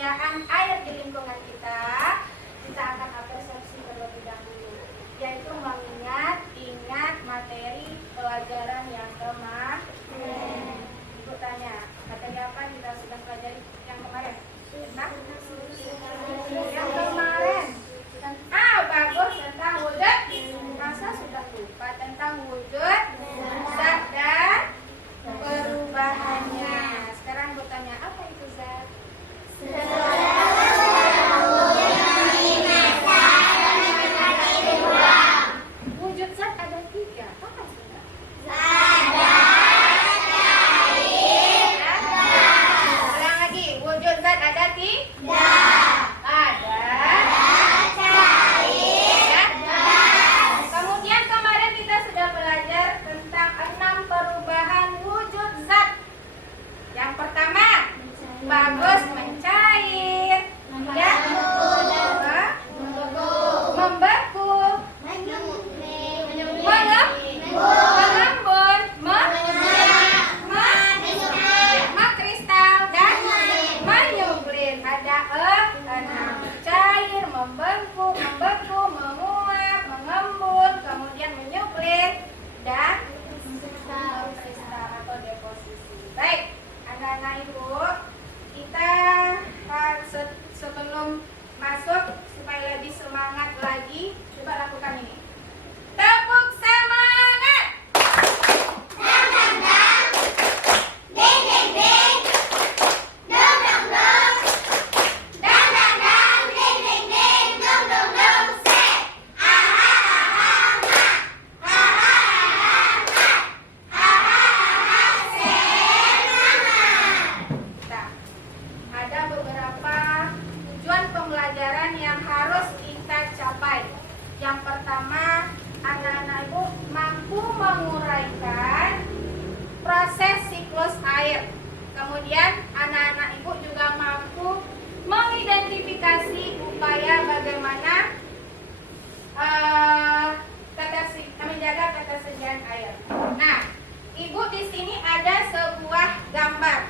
persediaan air di lingkungan kita akan apresiasi terlebih dahulu, yaitu ingat materi pelajaran yang kemarin. Ibu tanya, materi apa kita sudah pelajari yang kemarin? Tentang yang kemarin. Bagus, tentang wujud. Masa sudah lupa tentang wujud, zat dan perubahannya. Sekarang ibu tanya, apa itu zat? Wujud zat ada 3. Apa zat? Ulang lagi, wujud zat ada 3. Ada cair, kemudian kemarin kita sudah belajar tentang 6 perubahan wujud zat. Yang pertama, bagus mencair, ya, membeku, mengembun, mengkristal, dan menyublim. Ada 6: cair, membeku, menguap, mengembun, kemudian menyublim, dan kristal atau deposisi. Baik, anak-anak ibu, kita sebelum masuk supaya lebih semangat lagi, coba lakukan ini. Tepuk semangat. Ada beberapa tujuan pembelajaran yang harus kita capai. Yang pertama, anak-anak ibu mampu menguraikan proses siklus air. Kemudian anak-anak ibu juga mampu mengidentifikasi upaya bagaimana menjaga ketersediaan air. Nah, ibu di sini ada sebuah gambar.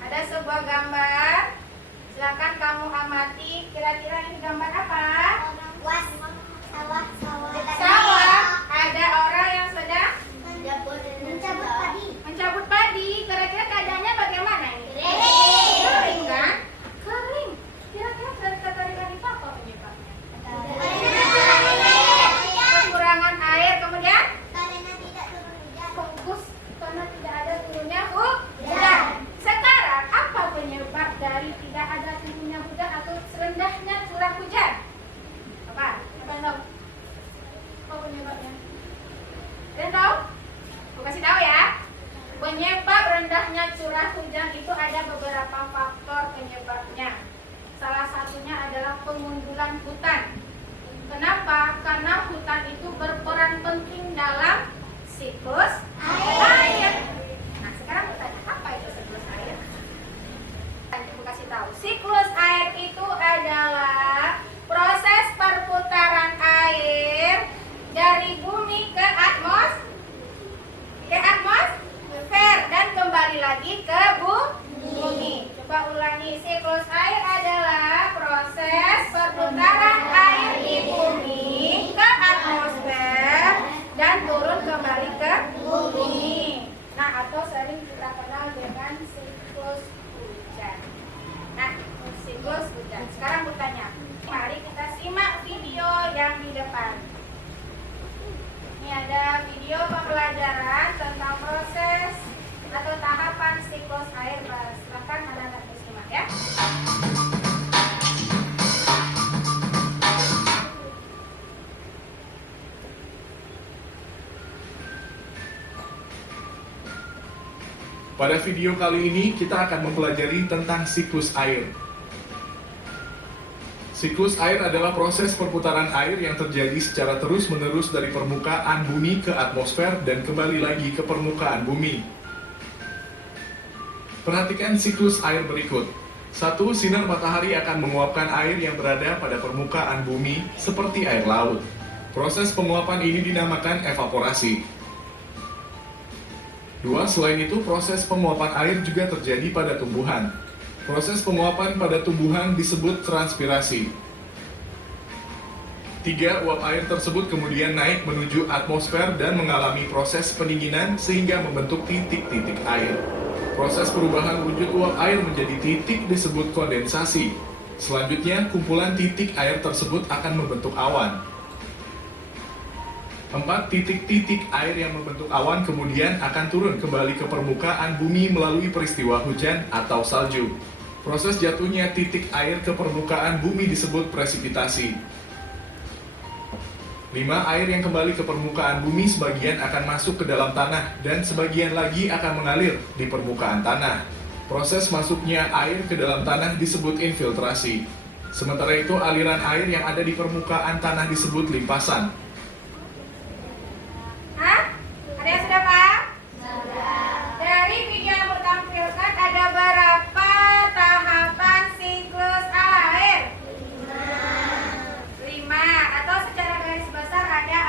Ada sebuah gambar. Silakan kamu amati. Kira-kira ini gambar apa? Sawah. Ada orang yang sedang mencabut padi. Kira-kira keadaannya bagaimana ini? Kering kan? Kering. Kira-kira kekeringan itu apa penyebabnya? Kekurangan air. Kemudian? Fokus karena tidak ada turunnya hujan. Sekarang apa penyebab dari tidak ada turunnya hujan atau rendahnya curah hujan? Apa? Apa yang tahu? Apa penyebabnya? Kalian tahu? Aku kasih tahu ya. Penyebab rendahnya curah hujan itu ada beberapa faktor penyebabnya. Salah satunya adalah pengundulan hutan. Kenapa? Karena hutan itu berperan penting dalam siklus air. Nah, sekarang bertanya, apa itu siklus air? Aku kasih tahu. Siklus air itu adalah proses perputaran air dari bumi ke atmosfer dan kembali lagi ke bumi. Coba ulangi. Siklus air adalah proses perputaran air di bumi ke atmosfer dan turun kembali ke bumi. Nah, atau sering kita kenal dengan siklus hujan. Nah, siklus hujan. Sekarang bertanya, mari kita simak video yang di depan. Ini ada video pembelajaran tentang proses atau tahapan siklus air. Silakan anak-anak disimak ya. Pada video kali ini kita akan mempelajari tentang siklus air. Siklus air adalah proses perputaran air yang terjadi secara terus-menerus dari permukaan bumi ke atmosfer dan kembali lagi ke permukaan bumi. Perhatikan siklus air berikut. 1. Sinar matahari akan menguapkan air yang berada pada permukaan bumi seperti air laut. Proses penguapan ini dinamakan evaporasi. Dua, selain itu proses penguapan air juga terjadi pada tumbuhan. Proses penguapan pada tumbuhan disebut transpirasi. 3. Uap air tersebut kemudian naik menuju atmosfer dan mengalami proses pendinginan sehingga membentuk titik-titik air. Proses perubahan wujud uap air menjadi titik disebut kondensasi. Selanjutnya, kumpulan titik air tersebut akan membentuk awan. 4. Titik-titik air yang membentuk awan kemudian akan turun kembali ke permukaan bumi melalui peristiwa hujan atau salju. Proses jatuhnya titik air ke permukaan bumi disebut presipitasi. 5. Air yang kembali ke permukaan bumi sebagian akan masuk ke dalam tanah dan sebagian lagi akan mengalir di permukaan tanah. Proses masuknya air ke dalam tanah disebut infiltrasi. Sementara itu aliran air yang ada di permukaan tanah disebut limpasan. Hah? Ada yang sudah paham? Dari video yang bertampilkan ada berapa tahapan siklus air? 5. Atau secara garis besar ada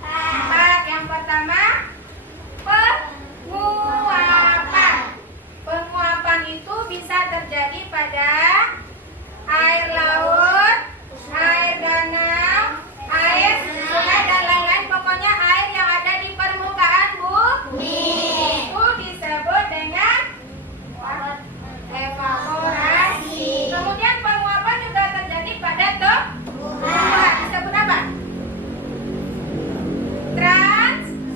4. Yang pertama, penguapan. Penguapan itu bisa terjadi pada air laut, air danau, air sungai dan lain-lain. Pokoknya air yang ada di permukaan bumi. Itu disebut dengan evaporasi. Kemudian penguapan juga terjadi pada tumbuhan. Disebut apa? Transpirasi.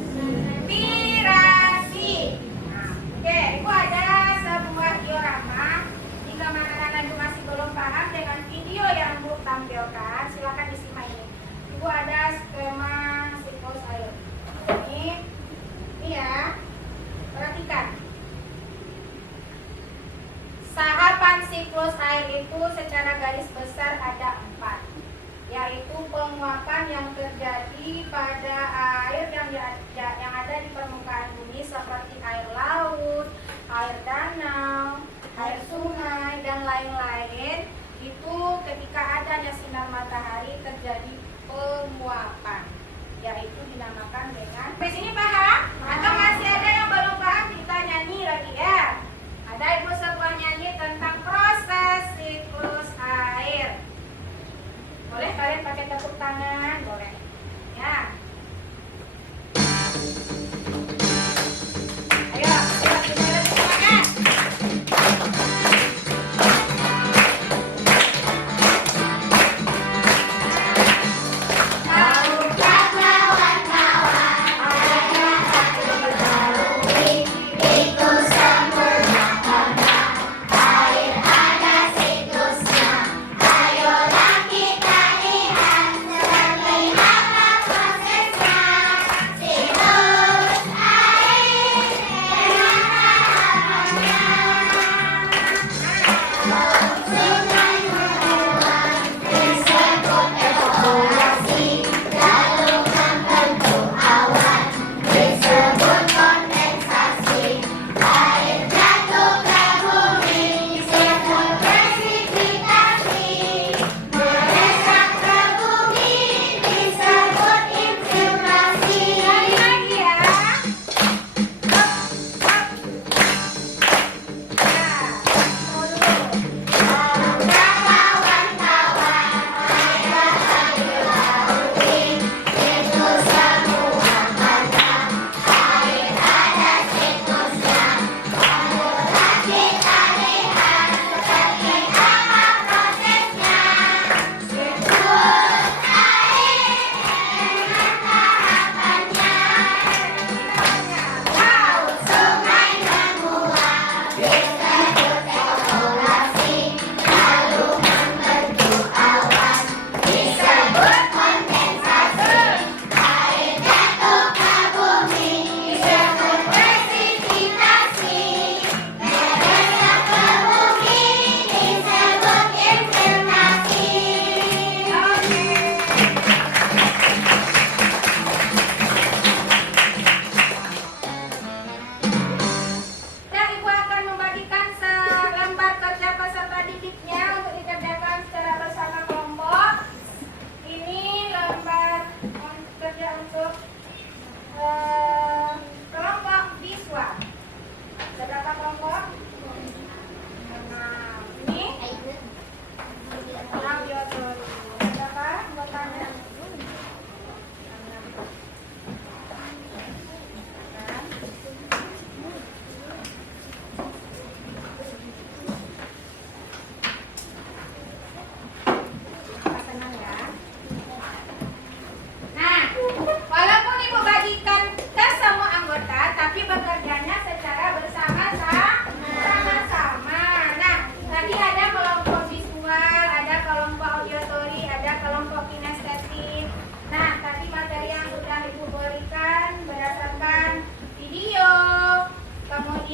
Oke, Ibu ada sebuah diorama. Jika anak-anak Ibu masih belum paham dengan video yang Ibu tampilkan, silakan disimak ini. Ibu ada skema siklus air. Ini ya. Perhatikan. Tahapan siklus air itu secara garis besar ada 4, yaitu penguapan yang terjadi pada air yang ada di permukaan bumi seperti air laut, air danau, air sungai, dan lain-lain. Itu ketika adanya sinar matahari terjadi penguapan, yaitu dinamakan dengan. Di sini paham? Atau masih ada yang belum paham? Kita nyanyi lagi ya. Ada Ibu sebuah nyanyi tentang proses siklus air. Boleh kalian pakai tepuk tangan? Boleh. Ya. Ayo, kita lebih semangat. Tahukah kawan-kawan, ada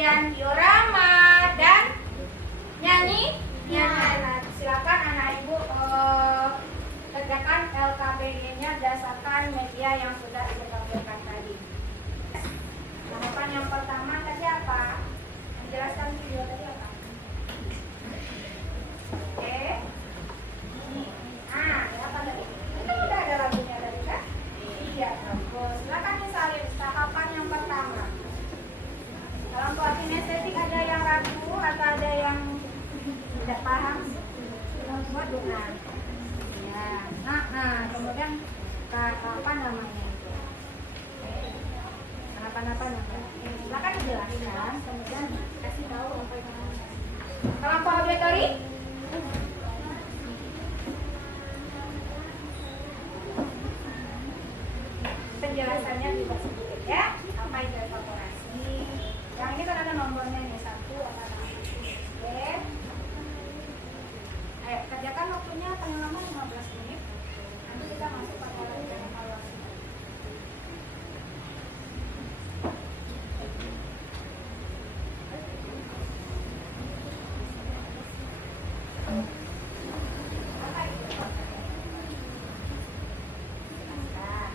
kemudian diorama dan nyanyi. Nah, silakan anak ibu kerjakan LKPD-nya berdasarkan media yang sudah ditampilkan tadi. Tahapan yang pertama tadi apa? Menjelaskan video tadi apa? Oke. Apa tadi? Itu udah ada lagunya tadi kan? Iya, bagus. Silakan disalin tahapan yang pertama. Kelompok kinestetik ada yang ragu atau ada yang tidak paham? Buat dengar. Ya. Nah, kemudian apa namanya itu? Apa namanya? Silakan dijelaskan, kemudian kasih tahu apa itu namanya. Kelompok auditory? Penjelasannya juga sedikit ya. Apa itu evaporasi? Yang ini kan ada nomornya nih, 1 apa namanya? Oke. Ayo kerjakan waktunya paling lama 15 menit. Nanti kita masuk pada latihan evaluasi. Apa itu? Nah.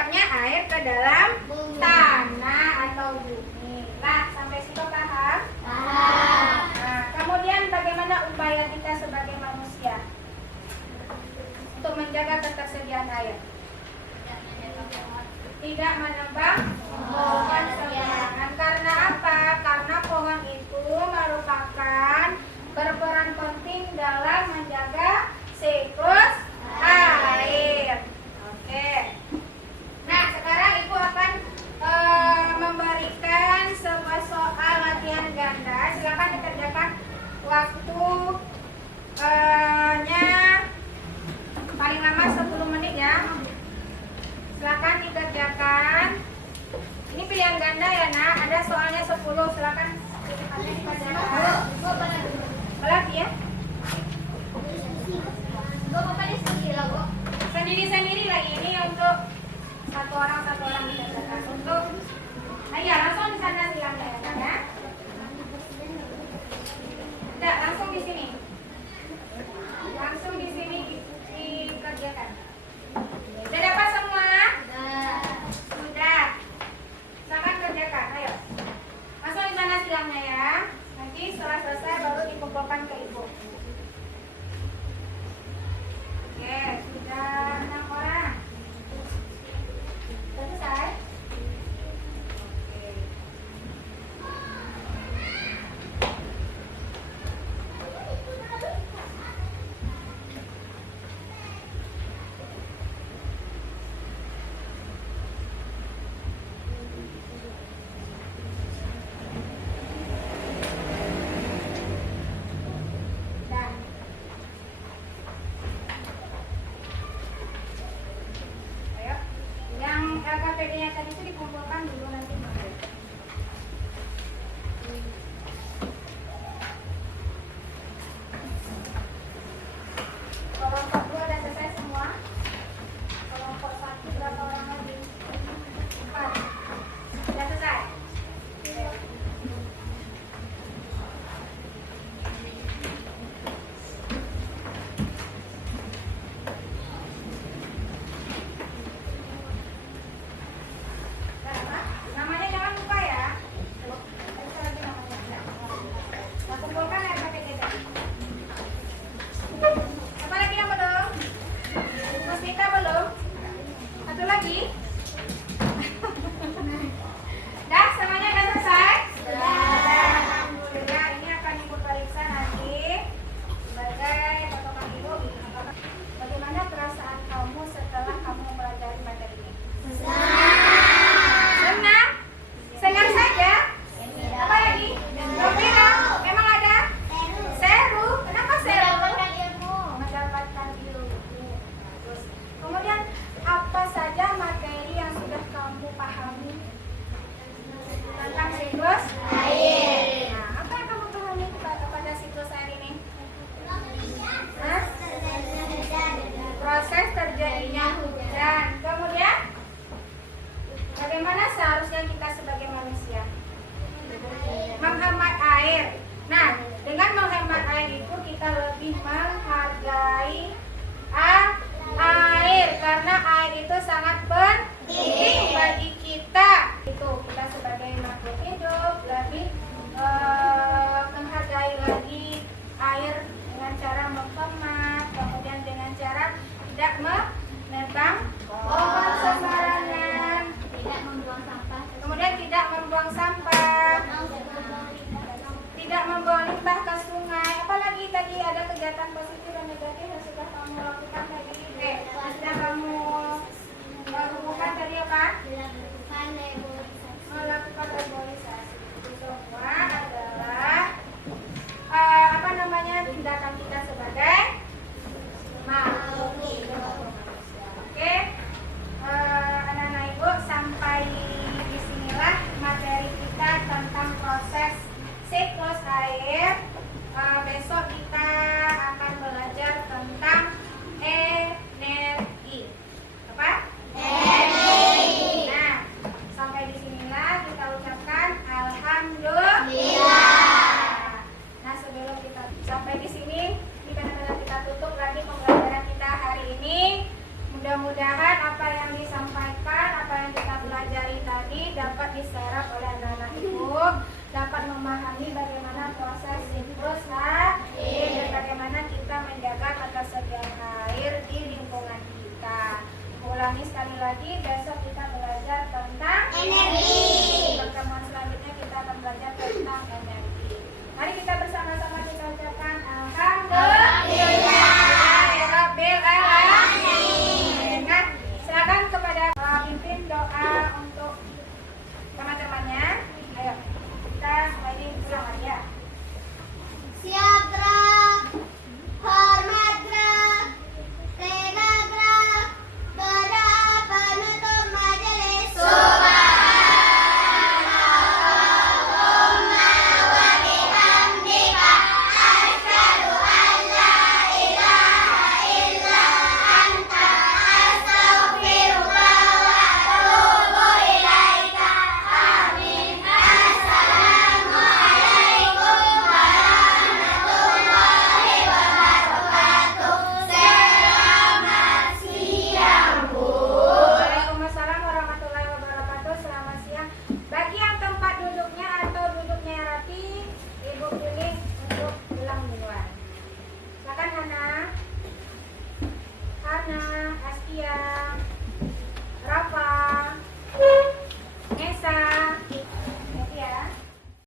menyerapnya air ke dalam tanah atau bumi. Nah, sampai situ paham? Nah, kemudian bagaimana upaya kita sebagai manusia untuk menjaga ketersediaan air? Tidak menebang pohon sembarangan. Karena apa? Karena pohon itu merupakan berperan penting dalam menjaga siklus air. Oke. Nah, sekarang Ibu akan memberikan sebuah soal latihan ganda. Silakan dikerjakan waktunya paling lama 10 menit ya. Silakan dikerjakan. Ini pilihan ganda ya, Nak. Ada soalnya 10. Silakan dikerjakan. Lagi ya. Sendiri-sendiri lagi, ini untuk satu orang dikerjakan. Untuk ayo langsung di sana silangnya ya. Tidak, langsung di sini. Langsung di sini dikerjakan. Sudah dapat semua? Sudah. Silakan kerjakan, ayo. Langsung di sana silangnya ya. Nanti setelah selesai baru dikumpulkan ke Ibu. Oke, sudah 6 orang. ini bagaimana proses siklus air dan bagaimana kita menjaga ketersediaan air di lingkungan kita. Ulangi sekali lagi, besok kita belajar tentang energi.